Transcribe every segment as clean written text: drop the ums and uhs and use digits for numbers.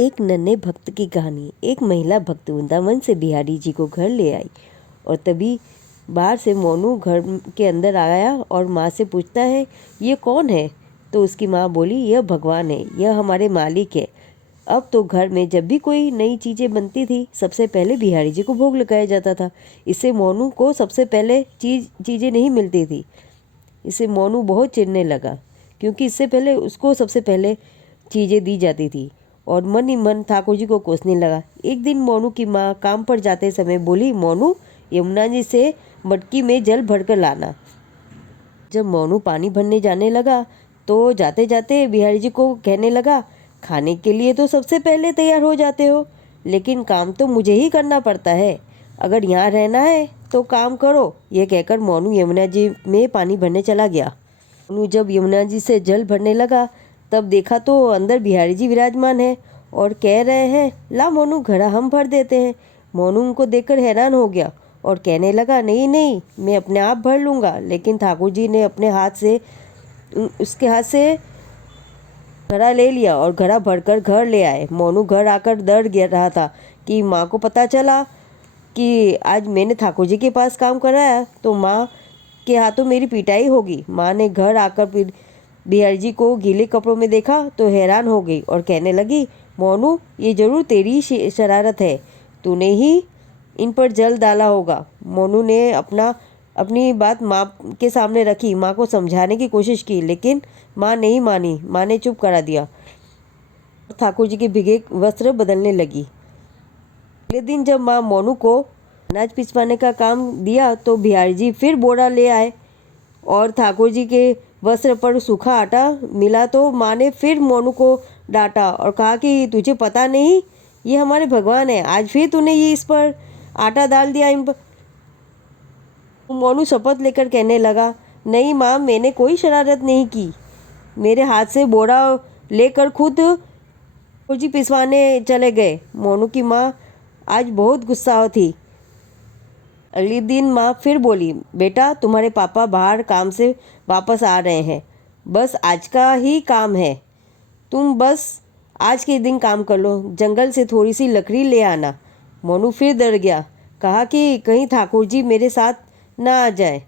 एक नन्हे भक्त की कहानी। एक महिला भक्त वृंदावन से बिहारी जी को घर ले आई और तभी बाहर से मोनू घर के अंदर आया और माँ से पूछता है, ये कौन है? तो उसकी माँ बोली, यह भगवान है, यह हमारे मालिक है। अब तो घर में जब भी कोई नई चीज़ें बनती थी सबसे पहले बिहारी जी को भोग लगाया जाता था। इससे मोनू को सबसे पहले चीज़ें नहीं मिलती थी। इससे मोनू बहुत चिढ़ने लगा क्योंकि इससे पहले उसको सबसे पहले चीज़ें दी जाती थी और मन ही मन ठाकुर जी को कोसने लगा। एक दिन मोनू की माँ काम पर जाते समय बोली, मोनू यमुना जी से मटकी में जल भरकर लाना। जब मोनू पानी भरने जाने लगा तो जाते जाते बिहारी जी को कहने लगा, खाने के लिए तो सबसे पहले तैयार हो जाते हो, लेकिन काम तो मुझे ही करना पड़ता है। अगर यहाँ रहना है तो काम करो। यह कहकर मोनू यमुना जी में पानी भरने चला गया। मोनू जब यमुना जी से जल भरने लगा तब देखा तो अंदर बिहारी जी विराजमान है और कह रहे हैं, ला मोनू घड़ा हम भर देते हैं। मोनू उनको देखकर हैरान हो गया और कहने लगा, नहीं नहीं, मैं अपने आप भर लूँगा। लेकिन ठाकुर जी ने अपने हाथ से उसके हाथ से घड़ा ले लिया और घड़ा भरकर घर ले आए। मोनू घर आकर डर गया रहा था कि माँ को पता चला कि आज मैंने ठाकुर जी के पास काम कराया तो माँ के हाथों मेरी पिटाई होगी। माँ ने घर आकर फिर बिहारी जी को गीले कपड़ों में देखा तो हैरान हो गई और कहने लगी, मोनू ये जरूर तेरी शरारत है, तूने ही इन पर जल डाला होगा। मोनू ने अपनी बात माँ के सामने रखी। माँ को समझाने की कोशिश की लेकिन माँ नहीं मानी। माँ ने चुप करा दिया। ठाकुर जी के भीगे वस्त्र बदलने लगी। अगले दिन जब माँ मोनू को अनाज पिसवाने का काम दिया तो बिहारी जी फिर बोरा ले आए और ठाकुर जी के वस्त्र पर सूखा आटा मिला तो माँ ने फिर मोनू को डांटा और कहा कि तुझे पता नहीं, ये हमारे भगवान है, आज फिर तूने ये इस पर आटा डाल दिया इन पर। मोनू शपथ लेकर कहने लगा, नहीं माँ, मैंने कोई शरारत नहीं की। मेरे हाथ से बोरा लेकर खुद जी पिसवाने चले गए। मोनू की माँ आज बहुत गुस्सा थी। अगले दिन माँ फिर बोली, बेटा तुम्हारे पापा बाहर काम से वापस आ रहे हैं, बस आज का ही काम है, तुम बस आज के दिन काम कर लो, जंगल से थोड़ी सी लकड़ी ले आना। मोनू फिर डर गया, कहा कि कहीं ठाकुर जी मेरे साथ ना आ जाए।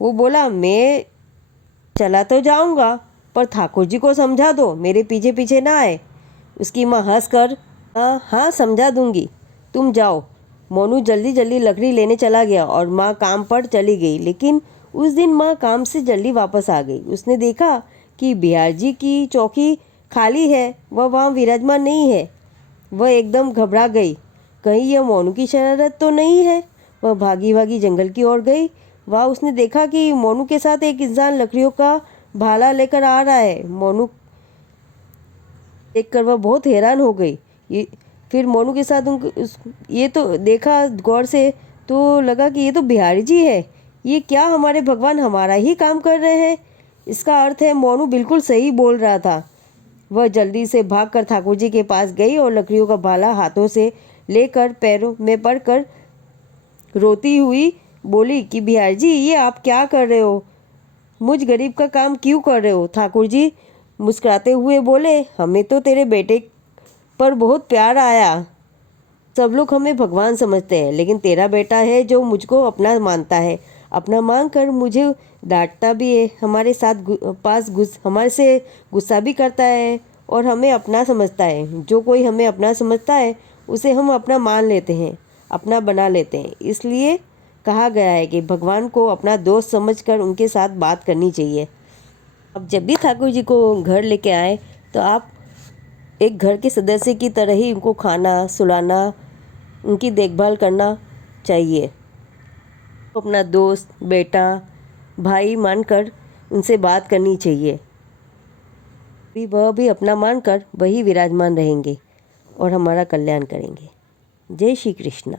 वो बोला, मैं चला तो जाऊंगा पर ठाकुर जी को समझा दो मेरे पीछे पीछे ना आए। उसकी माँ हंसकर, हाँ हाँ समझा दूंगी, तुम जाओ। मोनू जल्दी जल्दी लकड़ी लेने चला गया और माँ काम पर चली गई। लेकिन उस दिन माँ काम से जल्दी वापस आ गई। उसने देखा कि बिहार जी की चौकी खाली है, वह वहाँ विराजमान नहीं है। वह एकदम घबरा गई, कहीं यह मोनू की शरारत तो नहीं है। वह भागी भागी जंगल की ओर गई। वहाँ उसने देखा कि मोनू के साथ एक इंसान लकड़ियों का भाला लेकर आ रहा है। मोनू देखकर वह बहुत हैरान हो गई। फिर मोनू के साथ ये तो देखा गौर से तो लगा कि ये तो बिहारी जी है। ये क्या हमारे भगवान हमारा ही काम कर रहे हैं? इसका अर्थ है मोनू बिल्कुल सही बोल रहा था। वह जल्दी से भागकर ठाकुर जी के पास गई और लकड़ियों का भाला हाथों से लेकर पैरों में पड़कर रोती हुई बोली कि बिहारी जी, ये आप क्या कर रहे हो? मुझ गरीब का काम क्यों कर रहे हो? ठाकुर जी मुस्कुराते हुए बोले, हमें तो तेरे बेटे पर बहुत प्यार आया। सब लोग हमें भगवान समझते हैं, लेकिन तेरा बेटा है जो मुझको अपना मानता है। अपना मान कर मुझे डांटता भी है, हमारे हमारे से गुस्सा भी करता है और हमें अपना समझता है। जो कोई हमें अपना समझता है उसे हम अपना मान लेते हैं, अपना बना लेते हैं। इसलिए कहा गया है कि भगवान को अपना दोस्त समझकर उनके साथ बात करनी चाहिए। अब जब भी ठाकुर जी को घर लेके आए तो आप एक घर के सदस्य की तरह ही उनको खाना, सुलाना, उनकी देखभाल करना चाहिए। अपना दोस्त, बेटा, भाई मानकर उनसे बात करनी चाहिए। वह भी अपना मानकर वही विराजमान रहेंगे और हमारा कल्याण करेंगे। जय श्री कृष्ण।